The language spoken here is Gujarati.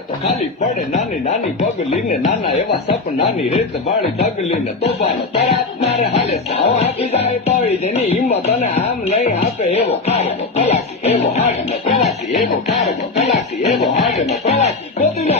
તો ખાલી પડે નાની નાની પગલીને નાના એવા સપનાની રેત વાળી ઢગલીને તોફાનો તરાપ મારે હાલે સાવ આપી જાય તળી જેની હિંમત અને આમ નહીં આપે એવો ખાડો ખલાસી એવો હાડનો પ્રવાસી એવો ખાડો ખલાસી એવો હાડનો પ્રવાસી ગોતીનો